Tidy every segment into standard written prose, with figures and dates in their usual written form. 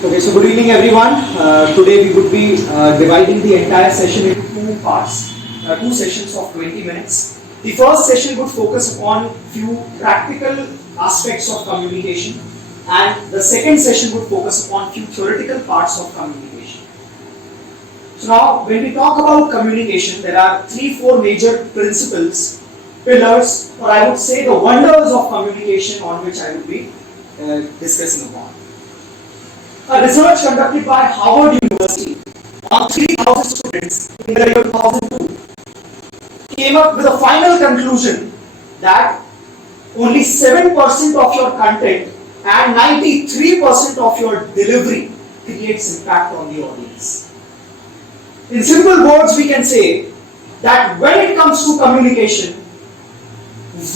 Okay, so good evening everyone. Today we would be dividing the entire session into two parts, two sessions of 20 minutes. The first session would focus upon few practical aspects of communication, and the second session would focus upon few theoretical parts of communication. So now when we talk about communication, there are 3-4 major principles, pillars, or I would say the wonders of communication on which I would be discussing upon. A research conducted by Harvard University on 3,000 students in the year 2002 came up with a final conclusion that only 7% of your content and 93% of your delivery creates impact on the audience. In simple words, we can say that when it comes to communication,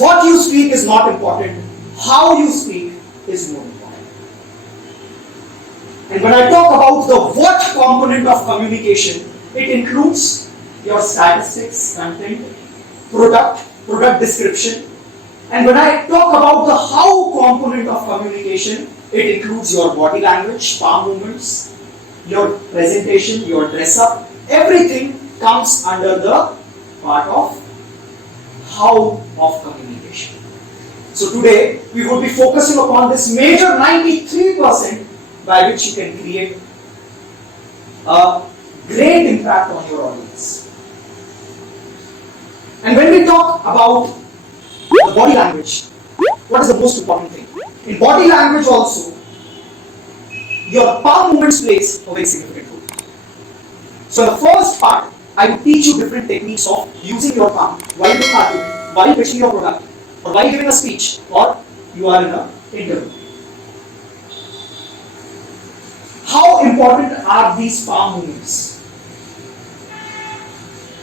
what you speak is not important, how you speak is more important. And when I talk about the what component of communication, it includes your statistics, content, product description. And when I talk about the how component of communication, it includes your body language, palm movements, your presentation, your dress up. Everything comes under the part of how of communication. So today, we will be focusing upon this major 93% by which you can create a great impact on your audience. And when we talk about the body language, what is the most important thing? In body language also, your palm movements plays a very significant role. So in the first part, I will teach you different techniques of using your palm while doing argument, while pitching your product, or while giving a speech, or you are in an interview. How important are these palm movements?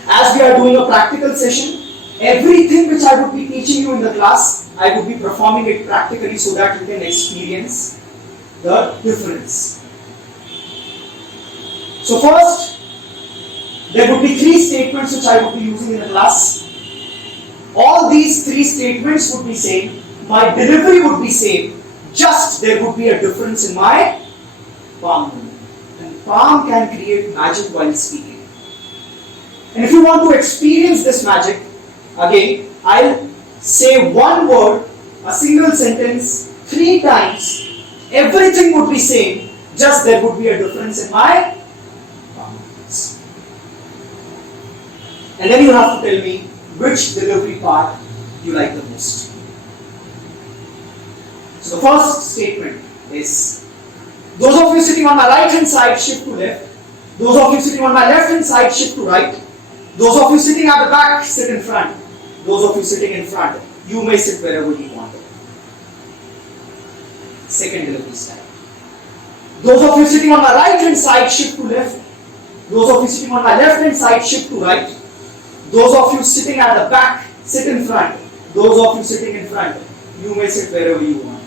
As we are doing a practical session, everything which I would be teaching you in the class, I would be performing it practically so that you can experience the difference. So first, there would be 3 statements which I would be using in the class. All these 3 statements would be same, my delivery would be same, just there would be a difference in my palm movement. And palm can create magic while speaking. And if you want to experience this magic, again, I'll say one word, a single sentence, 3 times. Everything would be same, just there would be a difference in my palm movements. And then you have to tell me which delivery part you like the most. So the first statement is, those of you sitting on my right hand side, shift to left. Those of you sitting on my left hand side, shift to right. Those of you sitting at the back, sit in front. Those of you sitting in front, you may sit wherever you want. Second delivery style. Those of you sitting on my right hand side, shift to left. Those of you sitting on my left hand side, shift to right. Those of you sitting at the back, sit in front. Those of you sitting in front, you may sit wherever you want.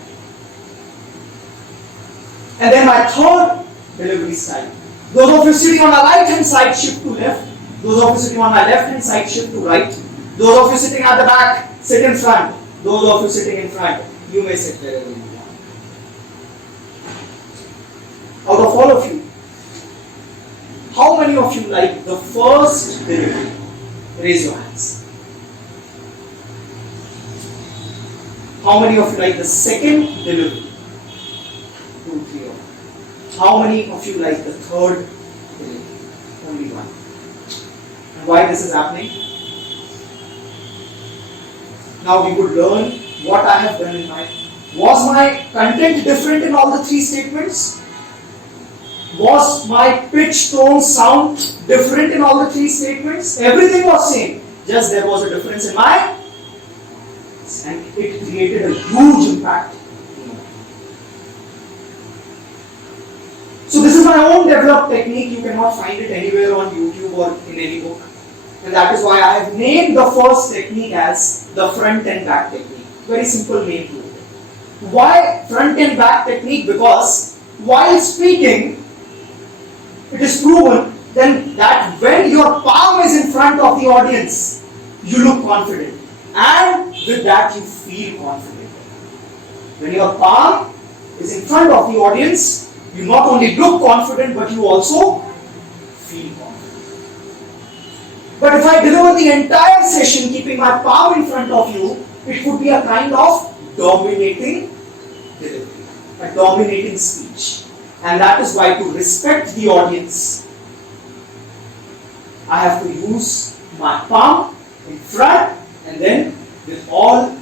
And then my third delivery style. Those of you sitting on my right hand side, shift to left. Those of you sitting on my left hand side, shift to right. Those of you sitting at the back, sit in front. Those of you sitting in front, you may sit wherever you want. Out of all of you, how many of you like the first delivery? Raise your hands. How many of you like the second delivery? 2, 3. How many of you like the third delivery? Only one. And why this is happening? Now we would learn what I have done in my. Was my content different in all the 3 statements? Was my pitch, tone, sound different in all the 3 statements? Everything was same. Just there was a difference in my. And it created a huge impact. So this is my own developed technique. You cannot find it anywhere on YouTube or in any book. And that is why I have named the first technique as the front and back technique. Very simple name to it. Why front and back technique? Because while speaking, it is proven then that when your palm is in front of the audience, you look confident. And with that you feel confident. When your palm is in front of the audience, You not only look confident, but you also feel confident. But if I deliver the entire session keeping my palm in front of you, it would be a kind of dominating delivery, a dominating speech. And that is why, to respect the audience, I have to use my palm in front, and then with all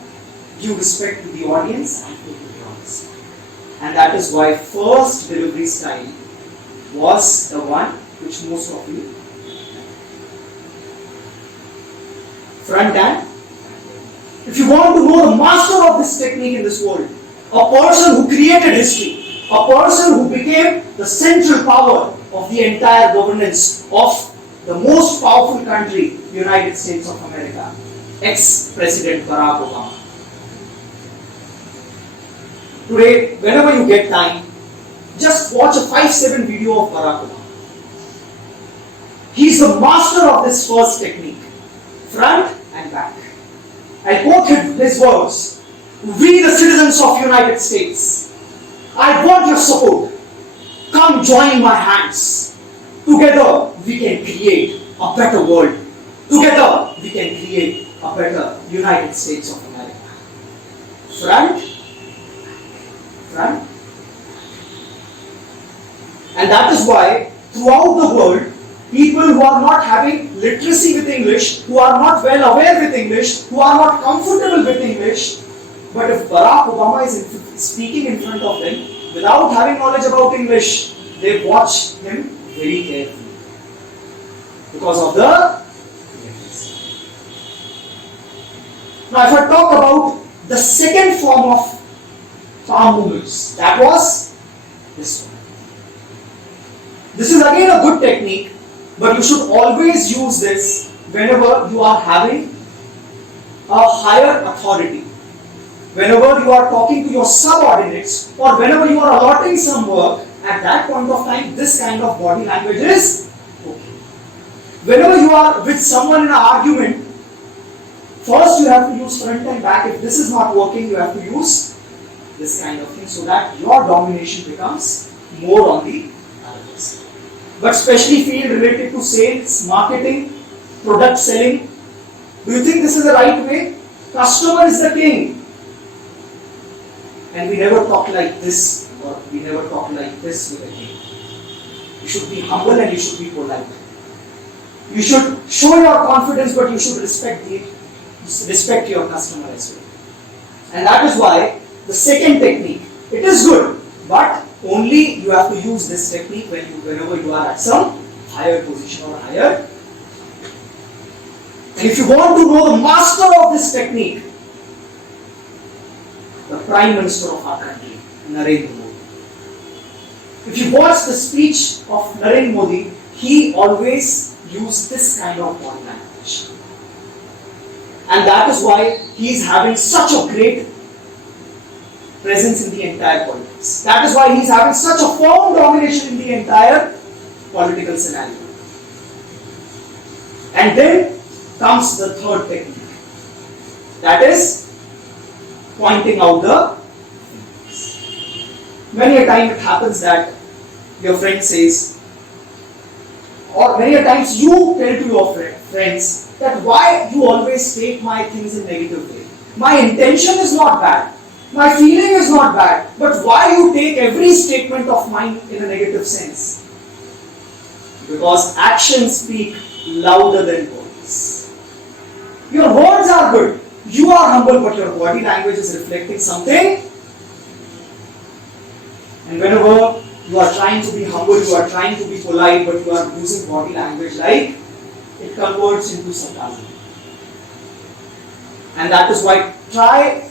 due respect to the audience, I have to be honest. And that is why first delivery style was the one which most of you front and. If you want to know the master of this technique in this world, a person who created history, a person who became the central power of the entire governance of the most powerful country, the United States of America, ex-President Barack Obama. Today, whenever you get time, just watch a 5-7 video of Barack Obama. He is the master of this first technique, front and back. I quote his words: "We, the citizens of United States, I want your support. Come join my hands. Together we can create a better world. Together we can create a better United States of America." Front, front. And that is why throughout the world, people who are not having literacy with English, who are not well aware with English, who are not comfortable with English, but if Barack Obama is speaking in front of them without having knowledge about English, they watch him very carefully because of the literacy. Now, if I talk about the second form of palm movements, that was this one. This is again a good technique, but you should always use this whenever you are having a higher authority, whenever you are talking to your subordinates, or whenever you are allotting some work. At that point of time, this kind of body language is okay. Whenever you are with someone in an argument, first you have to use front and back. If this is not working, you have to use this kind of thing so that your domination becomes more on the other side. But especially field related to sales, marketing, product selling, do you think this is the right way? Customer is the king. And we never talk like this, or we never talk like this with a king. You should be humble and you should be polite. You should show your confidence, but you should respect your customer as well. And that is why the second technique, it is good, but only you have to use this technique whenever you are at some higher position or higher. And if you want to know the master of this technique, the Prime Minister of our country, Narendra Modi. If you watch the speech of Narendra Modi, he always used this kind of body language. And that is why he is having such a great presence in the entire politics. That is why he is having such a firm domination in the entire political scenario. And then comes the third technique. That is pointing out the fingers. Many a time it happens that your friend says, or many a times you tell to your friends that why you always take my things in negative way. My intention is not bad. My feeling is not bad. But why you take every statement of mine in a negative sense? Because actions speak louder than words. Your words are good. You are humble, but your body language is reflecting something. And whenever you are trying to be humble, you are trying to be polite, but you are using body language like it converts into sarcasm. And that is why try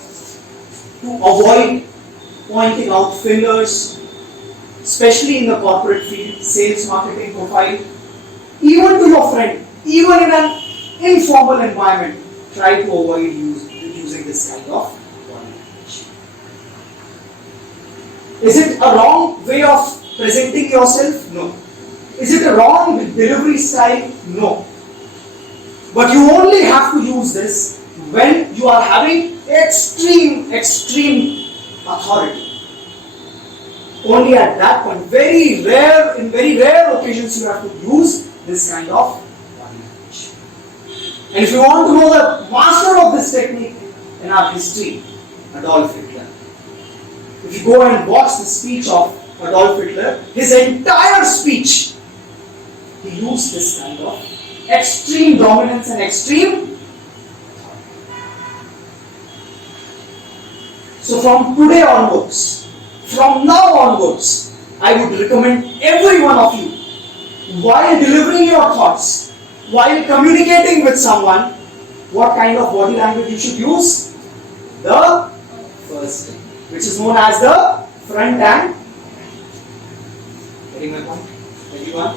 to avoid pointing out fingers, especially in the corporate field, sales, marketing profile, even to your friend, even in an informal environment. Try to avoid using this kind of body language. Is it a wrong way of presenting yourself? No. Is it a wrong delivery style? No. But you only have to use this when you are having extreme authority. Only at that point, in very rare occasions, you have to use this kind of body language. And if you want to know the master of this technique in our history, Adolf Hitler. If you go and watch the speech of Adolf Hitler, his entire speech, he used this kind of extreme dominance and extreme. So from today onwards, from now onwards, I would recommend every one of you, while delivering your thoughts, while communicating with someone, what kind of body language you should use? The first thing, which is known as the front and. Getting my point? Everyone?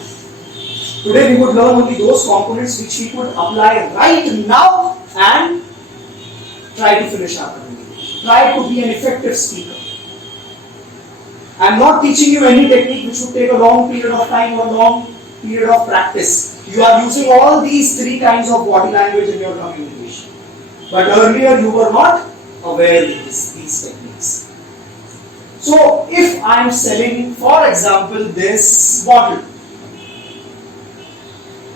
Today we would learn only those components which we could apply right now and try to finish our communication. Try to be an effective speaker. I am not teaching you any technique which would take a long period of time or long period of practice. You are using all these three kinds of body language in your communication. But earlier you were not aware of these techniques. So if I am selling, for example, this bottle,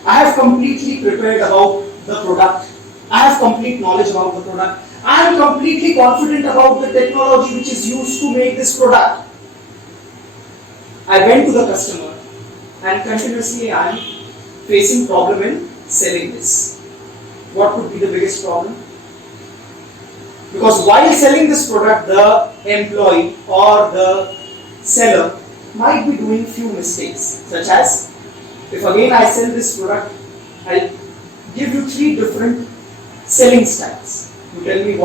I have completely prepared about the product. I have complete knowledge about the product. I am completely confident about the technology which is used to make this product. I went to the customer and continuously I am facing problem in selling this. What could be the biggest problem? Because while selling this product, the employee or the seller might be doing few mistakes, such as, if again I sell this product, I'll give you three different selling styles. You tell me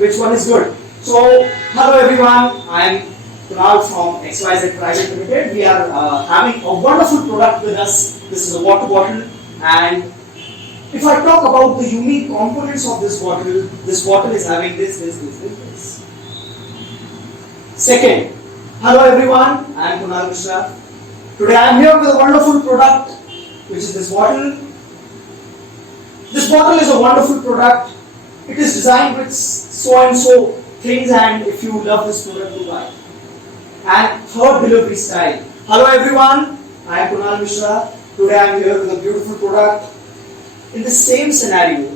which one is good. So, hello everyone, I am Kunal from XYZ Private Limited. We are having a wonderful product with us. This is a water bottle, and if I talk about the unique components of this bottle is having this. Second, hello everyone, I am Kunal Mishra. Today I am here with a wonderful product, which is this bottle. This bottle is a wonderful product. It is designed with so and so things, and if you love this product, do buy. And third, delivery style. Hello everyone, I am Kunal Mishra. Today I am here with a beautiful product. In the same scenario,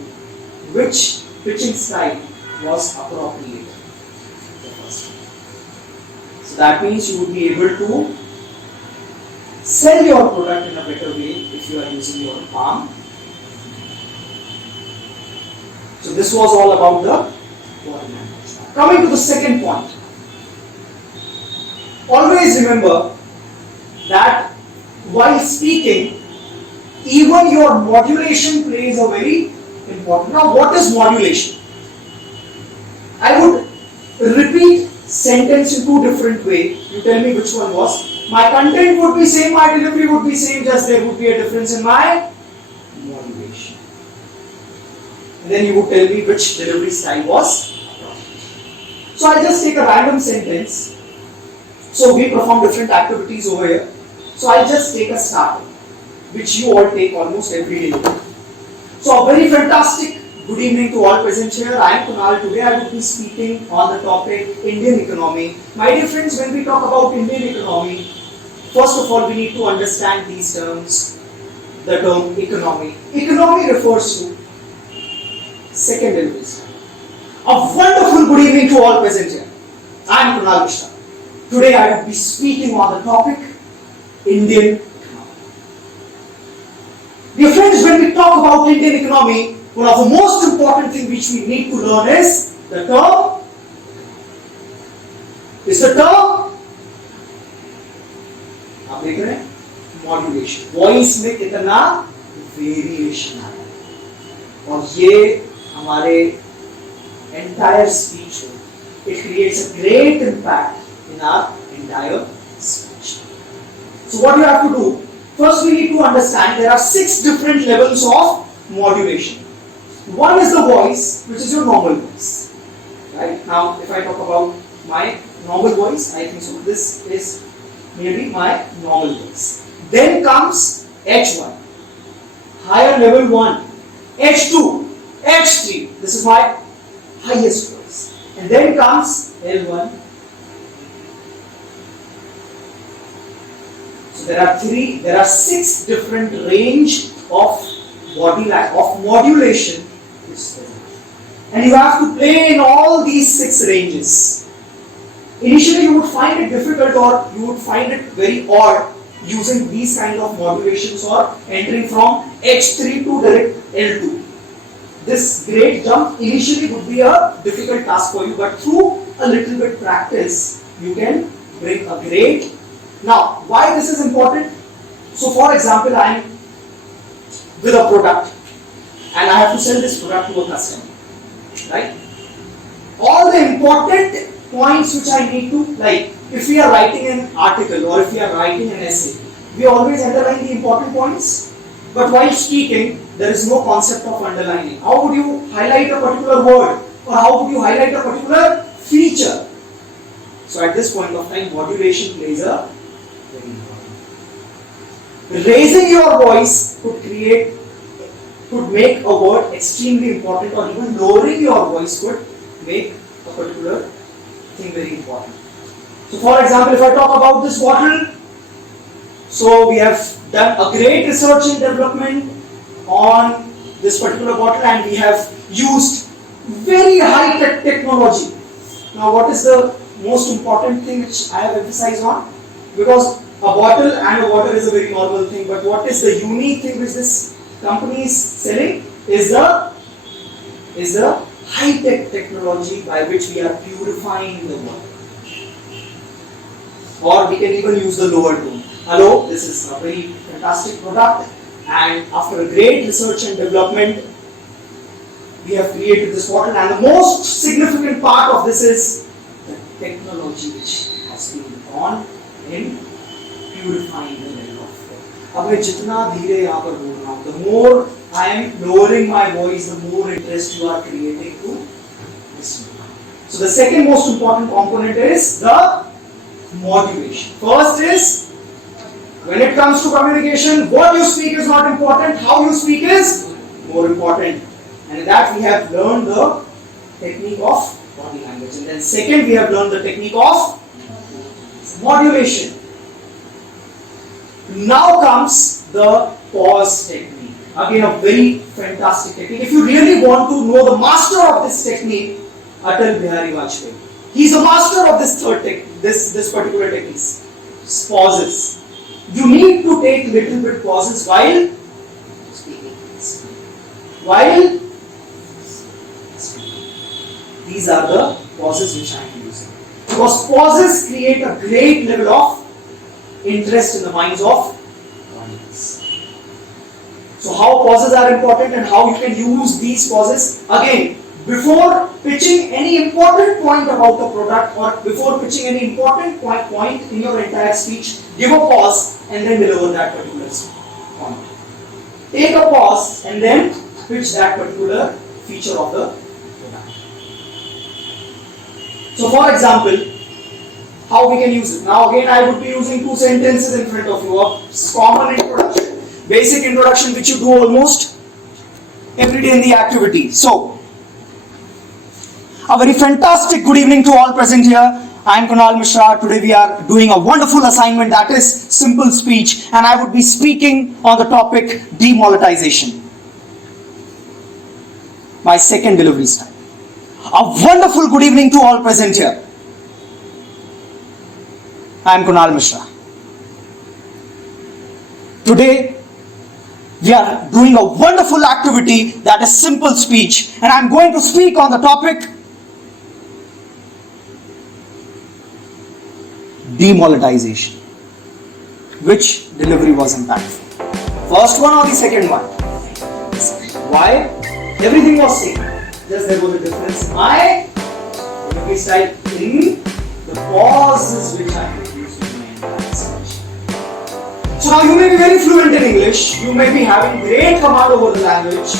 which pitching style was appropriate? The first one. So that means you would be able to sell your product in a better way if you are using your palm. So this was all about the body language. Coming to the second point. Always remember that while speaking, even your modulation plays a very important. Now, what is modulation? I would repeat sentence in two different ways. You tell me which one was. My content would be same, my delivery would be same, just there would be a difference in my modulation. And then you would tell me which delivery style was. So I just take a random sentence. So we perform different activities over here. So I just take a starter, which you all take almost every day. So a very fantastic good evening to all present here. I am Kunal. Today I will be speaking on the topic Indian economy. My dear friends, when we talk about Indian economy, first of all we need to understand these terms. The term economy. Economy refers to second delivery style. A wonderful good evening to all present here. I am Kunal Mishra. Today I will be speaking on the topic Indian economy. Dear friends, when we talk about Indian economy, one of the most important things which we need to learn is the term. आप देख रहे हैं modulation. Voice में कितना variation आता है और ये हमारे entire speech हो. It creates a great impact in our entire speech. So what you have to do? First we need to understand there are 6 different levels of modulation. One is the voice, which is your normal voice. Right? Now if I talk about my normal voice, I think so this is maybe my normal voice. Then comes H1, higher level 1, H2, H3, this is my highest voice. And then comes L1, there are 6 different range of modulation, and you have to play in all these 6 ranges. Initially you would find it difficult, or you would find it very odd using these kind of modulations or entering from H3 to direct L2. This great jump initially would be a difficult task for you, but through a little bit practice you can bring a great. Now, why this is important? So for example, I am with a product and I have to sell this product to a customer, right? All the important points which I need to, like if we are writing an article or if we are writing an essay, we always underline the important points, but while speaking there is no concept of underlining. How would you highlight a particular word, or how would you highlight a particular feature? So at this point of time, modulation plays a very important role. Raising your voice could make a word extremely important, or even lowering your voice could make a particular thing very important. So for example, if I talk about this bottle, so we have done a great research and development on this particular bottle, and we have used very high-tech technology. Now what is the most important thing which I have emphasized on? Because a bottle and a water is a very normal thing, but what is the unique thing which this company is selling is the high-tech technology by which we are purifying the water. Or we can even use the lower tone. Hello, this is a very fantastic product, and after a great research and development, we have created this bottle, and the most significant part of this is the technology which has been gone in purifying the level of water. अब मैं जितना धीरे यहाँ पर बोल रहा हूँ, the more I am lowering my voice, the more interest you are creating to listen. So the second most important component is the modulation. First is, when it comes to communication, what you speak is not important, how you speak is more important. And in that we have learned the technique of body language. And then second, we have learned the technique of modulation. Now comes the pause technique. Again, a very fantastic technique. If you really want to know the master of this technique, Atal Bihari Vajpayee. He is a master of this third technique, this particular technique. Pauses. You need to take little bit pauses while speaking. While speaking. These are the pauses which I am using. Because pauses create a great level of interest in the minds of audience. So how pauses are important and how you can use these pauses. Again, before pitching any important point about the product, or before pitching any important point in your entire speech, give a pause and then deliver that particular point. Take a pause and then pitch that particular feature of the product. So for example, how we can use it. Now again, I would be using 2 sentences in front of you. A common introduction, basic introduction which you do almost every day in the activity. So, a very fantastic good evening to all present here. I am Kunal Mishra. Today we are doing a wonderful assignment, that is simple speech, and I would be speaking on the topic demonetization. My second delivery style. A wonderful good evening to all present here. I am Kunal Mishra. Today we are doing a wonderful activity, that is simple speech, and I am going to speak on the topic demonetization. Which delivery was impactful? First one or the second one? Why? Everything was same. Just there was a difference. My delivery style in the pauses which I have used in my entire speech. So now you may be very fluent in English, you may be having great command over the language,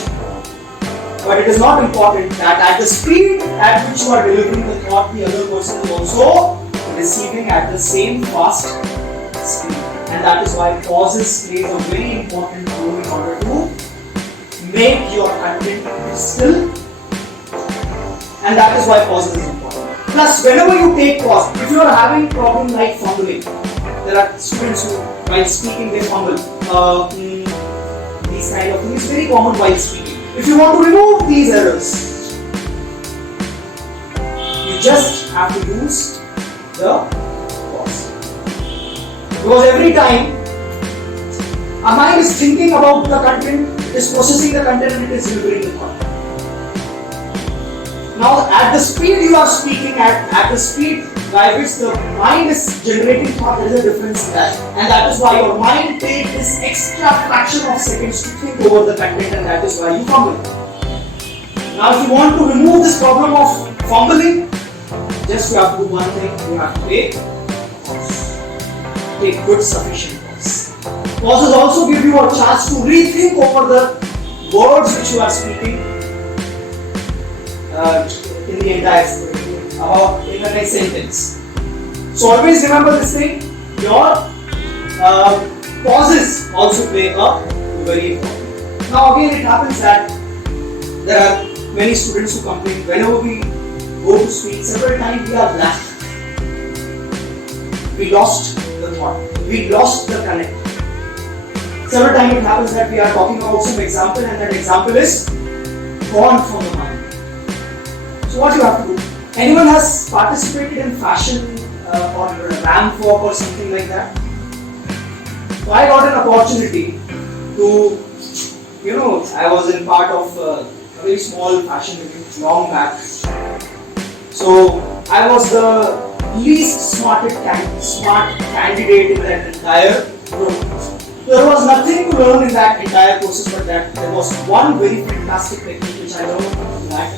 but it is not important that at the speed at which you are delivering the thought, the other person is also receiving at the same fast speed. And that is why pauses plays a very important role in order to make your content crystal, and that is why pauses is important. Plus, whenever you take pause, if you are having problem like fumbling, there are students who while speaking they fumble. These kind of things very common while speaking. If you want to remove these errors, you just have to use the pause. Because every time our mind is thinking about the content, it is processing the content and it is delivering the content. Now at the speed you are speaking, at the speed by which the mind is generating thought, there is a difference in that. And that is why your mind takes this extra fraction of seconds to think over the content, and that is why you fumble. Now if you want to remove this problem of fumbling, just you have to do one thing, you have to take good sufficient pause. Pauses also give you a chance to rethink over the words which you are speaking in the entire story, or in the next sentence. So always remember this thing, your pauses also play a very important. Now again it happens that there are many students who complain whenever we go to speak, several times we are blank. We lost the thought, we lost the connect. Several times it happens that we are talking about some example and that example is gone from the mind. So what you have to do? Anyone has participated in fashion or ramp walk or something like that? So I got an opportunity to, I was in part of a very small fashion review long back. So I was the least smart candidate in that entire group. There was nothing to learn in that entire process, but that there was one very fantastic technique which I learned in that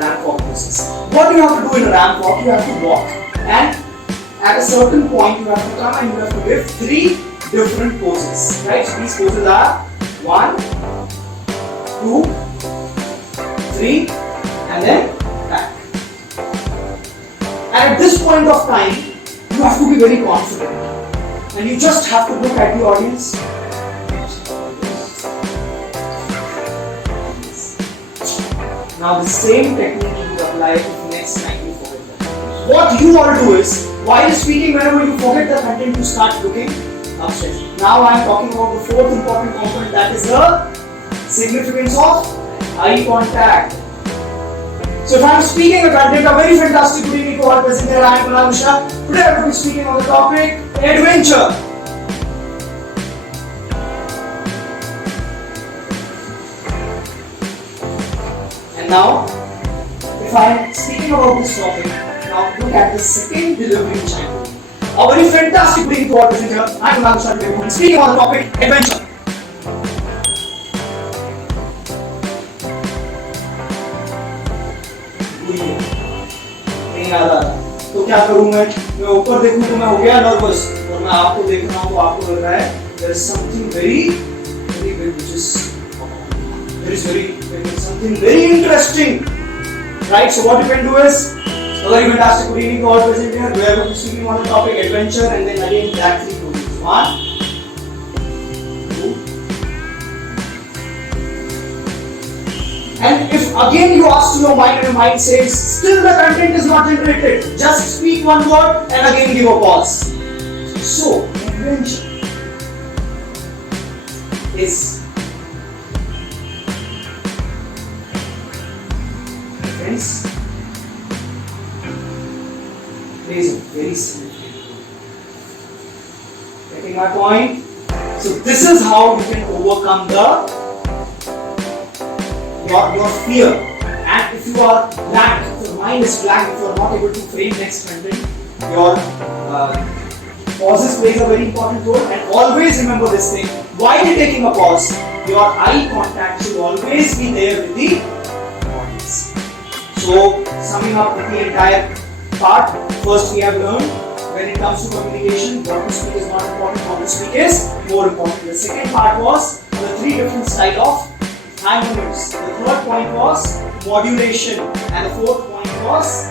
ramp walk process. What do you have to do in a ramp walk? You have to walk, and at a certain point you have to come and you have to give 3 different poses. Right? So these poses are 1, 2, 3, and then back. And at this point of time, you have to be very confident, and you just have to look at the audience. Now the same technique you apply to the next time you forget that. What you all do is, while speaking, whenever you forget the content, you start looking upstairs. Now I am talking about the 4th important component, that is the significance of eye contact. So if I am speaking a content, a very fantastic good evening to all present here, I am Kunal Mishra. Today I will be speaking on the topic adventure. Now, if I am speaking about this topic, now look at the second delivery which I do. A very fantastic thing to all present here. I am Kunal Mishra, speaking on the topic adventure. नहीं आ रहा तो क्या करूँ मैं ऊपर देखूँ तो मैं हो गया नर्वस, और मैं आपको देख रहा हूँ तो आपको लग रहा है there is something very big which is something very interesting, right? So what you can do is, a very fantastic good evening to all present here. We are going to be speaking on the topic adventure, and then again that 3 poses. 1, 2, and if again you ask to your mind and your mind says still the content is not generated, just speak one word and again give a pause. So adventure is plays a very significant role. Getting my point? So this is how you can overcome your fear. And if you are blank, if your mind is blank, if you are not able to frame next content, your pauses plays a very important role. And always remember this thing: while taking a pause, your eye contact should always be there with the audience. So, summing up the entire part, first we have learned when it comes to communication, what to speak is not important, how to speak is more important. The second part was the 3 different styles of eye movements. The third point was modulation, and the fourth point was